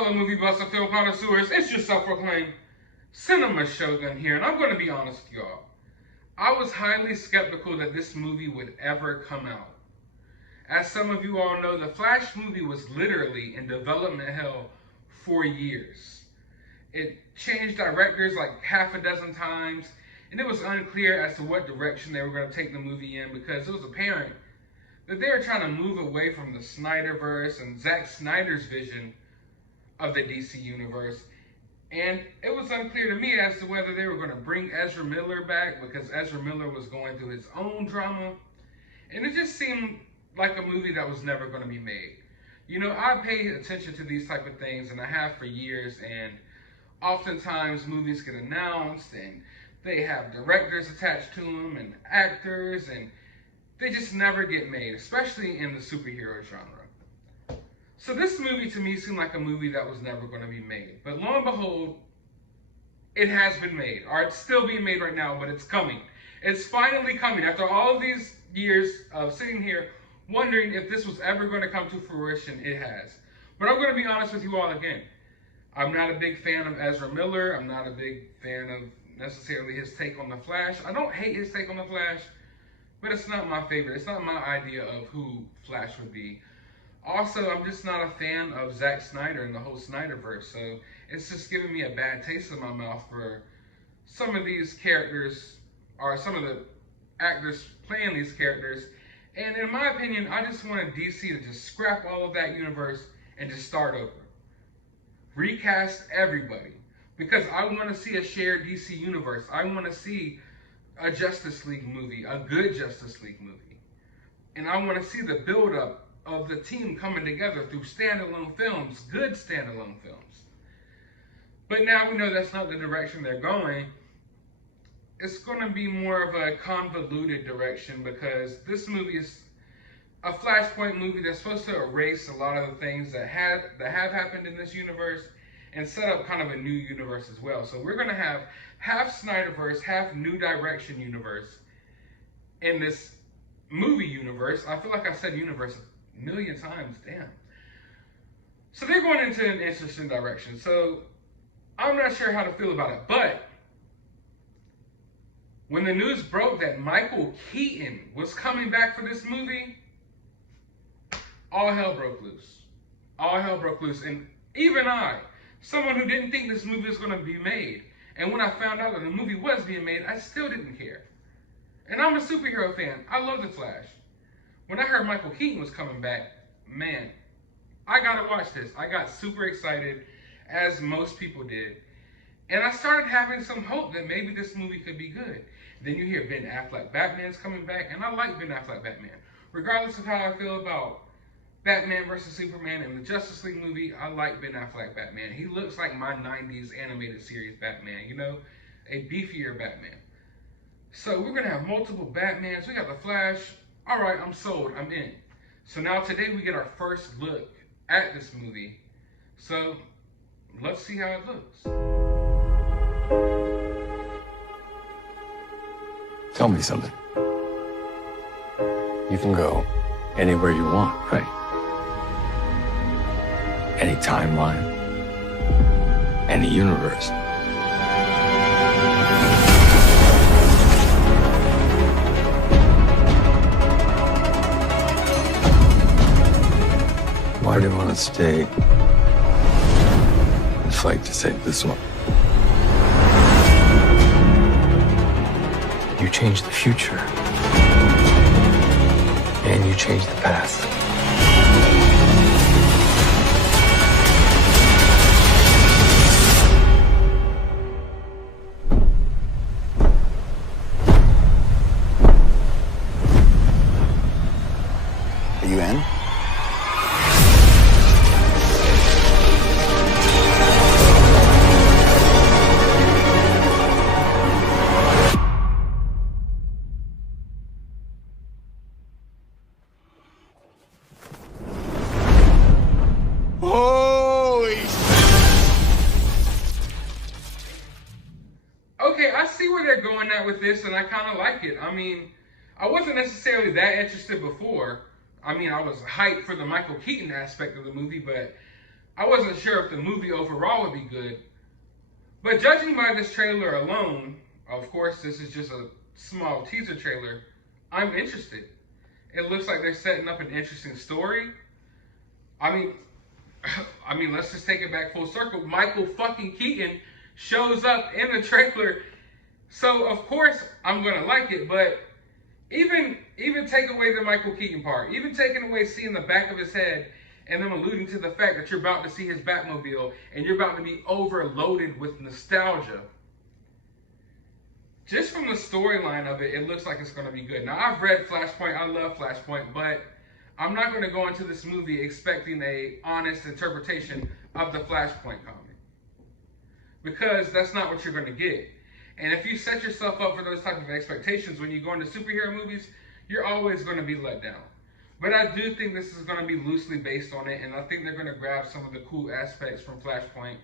fellow movie buffs and film connoisseurs, it's your self-proclaimed cinema shogun here, and I'm going to be honest with y'all. I was highly skeptical that this movie would ever come out. As some of you all know, the Flash movie was literally in development hell for years. It changed directors like half a dozen times, and it was unclear as to what direction they were going to take the movie in, because it was apparent that they were trying to move away from the Snyderverse and Zack Snyder's vision of the DC universe. And it was unclear to me as to whether they were going to bring Ezra Miller back, because Ezra Miller was going through his own drama. And it just seemed like a movie that was never going to be made. You know, I pay attention to these type of things, and I have for years, and oftentimes movies get announced, and they have directors attached to them, and actors, and they just never get made, especially in the superhero genre. So this movie to me seemed like a movie that was never going to be made. But lo and behold, it has been made. Or it's still being made right now, but it's coming. It's finally coming. After all of these years of sitting here wondering if this was ever going to come to fruition, it has. But I'm going to be honest with you all again. I'm not a big fan of Ezra Miller. I'm not a big fan of necessarily his take on the Flash. I don't hate his take on the Flash, but it's not my favorite. It's not my idea of who Flash would be. Also, I'm just not a fan of Zack Snyder and the whole Snyderverse, so it's just giving me a bad taste in my mouth for some of these characters, or some of the actors playing these characters. And in my opinion, I just wanted DC to just scrap all of that universe and just start over. Recast everybody. Because I want to see a shared DC universe. I want to see a Justice League movie, a good Justice League movie. And I want to see the build-up of the team coming together through standalone films, good standalone films. But now we know that's not the direction they're going. It's going to be more of a convoluted direction, because this movie is a Flashpoint movie that's supposed to erase a lot of the things that have happened in this universe and set up kind of a new universe as well. So we're going to have half Snyderverse, half New Direction universe in this movie universe. I feel like I said universe a million times, damn. So they're going into an interesting direction. So I'm not sure how to feel about it, but when the news broke that Michael Keaton was coming back for this movie, all hell broke loose. All hell broke loose. And even I, someone who didn't think this movie was going to be made, and when I found out that the movie was being made, I still didn't care. And I'm a superhero fan. I love The Flash. When I heard Michael Keaton was coming back, man, I gotta watch this. I got super excited, as most people did. And I started having some hope that maybe this movie could be good. Then you hear Ben Affleck Batman's coming back, and I like Ben Affleck Batman. Regardless of how I feel about Batman vs. Superman in the Justice League movie, I like Ben Affleck Batman. He looks like my 90s animated series Batman, you know? A beefier Batman. So we're going to have multiple Batmans. We got The Flash. All right, I'm sold. I'm in. So now today we get our first look at this movie. So let's see how it looks. Tell me something. You can go anywhere you want, right? Any timeline, any universe. Why do you want to stay and fight to save this one? You change the future, and you change the past. Are you in? Okay, I see where they're going at with this, and I kind of like it. I mean, I wasn't necessarily that interested before. I mean, I was hyped for the Michael Keaton aspect of the movie, but I wasn't sure if the movie overall would be good. But judging by this trailer alone, of course, this is just a small teaser trailer, I'm interested. It looks like they're setting up an interesting story. I mean, let's just take it back full circle. Michael fucking Keaton shows up in the trailer. So, of course, I'm going to like it. But even take away the Michael Keaton part, even taking away seeing the back of his head and them alluding to the fact that you're about to see his Batmobile and you're about to be overloaded with nostalgia. Just from the storyline of it, it looks like it's going to be good. Now, I've read Flashpoint. I love Flashpoint. But I'm not going to go into this movie expecting a honest interpretation of the Flashpoint comic. Because that's not what you're going to get. And if you set yourself up for those type of expectations when you go into superhero movies, you're always going to be let down. But I do think this is going to be loosely based on it, and I think they're going to grab some of the cool aspects from Flashpoint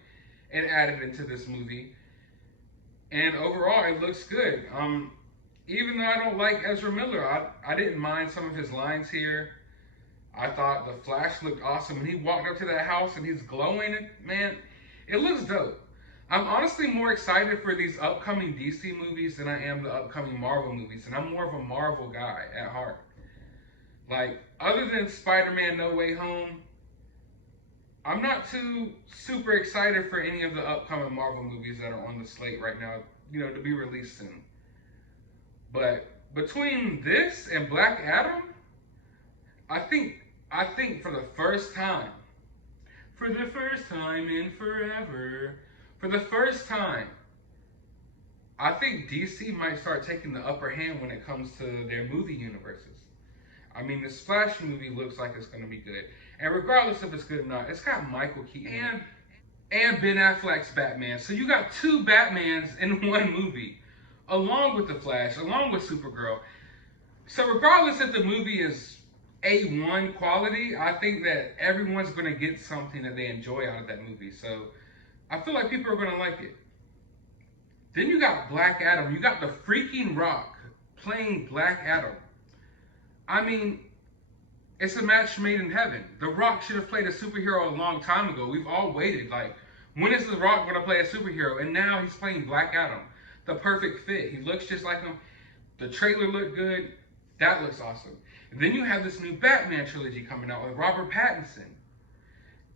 and add it into this movie. And overall, it looks good. Even though I don't like Ezra Miller, I didn't mind some of his lines here. I thought the Flash looked awesome. When he walked up to that house and he's glowing, man, it looks dope. I'm honestly more excited for these upcoming DC movies than I am the upcoming Marvel movies. And I'm more of a Marvel guy at heart. Like, other than Spider-Man No Way Home, I'm not too super excited for any of the upcoming Marvel movies that are on the slate right now, to be released soon. But between this and Black Adam, I think for the first time in forever, I think DC might start taking the upper hand when it comes to their movie universes. I mean, this Flash movie looks like it's going to be good. And regardless if it's good or not, it's got Michael Keaton and Ben Affleck's Batman. So you got two Batmans in one movie, along with the Flash, along with Supergirl. So regardless if the movie is A1 quality, I think that everyone's going to get something that they enjoy out of that movie. So I feel like people are going to like it. Then you got Black Adam. You got the freaking Rock playing Black Adam. I mean, it's a match made in heaven. The Rock should have played a superhero a long time ago. We've all waited. Like, when is The Rock going to play a superhero? And now he's playing Black Adam. The perfect fit. He looks just like him. The trailer looked good. That looks awesome. And then you have this new Batman trilogy coming out with Robert Pattinson.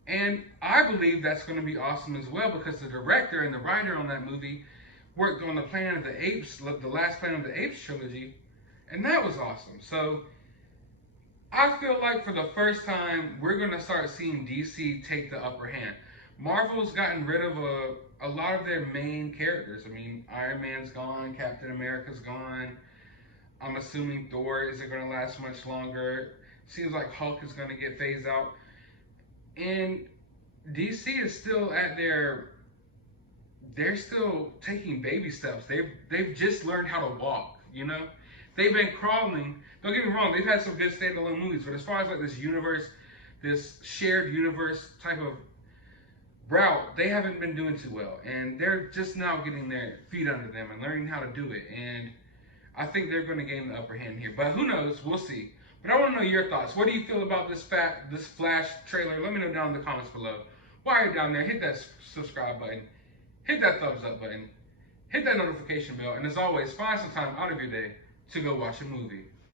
And I believe that's going to be awesome as well because the director and the writer on that movie worked on the Planet of the Apes, the last Planet of the Apes trilogy. And that was awesome. So I feel like for the first time, we're going to start seeing DC take the upper hand. Marvel's gotten rid of a lot of their main characters. I mean, Iron Man's gone, Captain America's gone. I'm assuming Thor isn't going to last much longer. Seems like Hulk is going to get phased out. And DC is still at they're still taking baby steps. They've just learned how to walk, They've been crawling. Don't get me wrong, they've had some good standalone movies, but as far as like this universe, this shared universe type of route, they haven't been doing too well. And they're just now getting their feet under them and learning how to do it. And I think they're going to gain the upper hand here. But who knows? We'll see. But I want to know your thoughts. What do you feel about this Flash trailer? Let me know down in the comments below. While you're down there, hit that subscribe button. Hit that thumbs up button. Hit that notification bell. And as always, find some time out of your day to go watch a movie.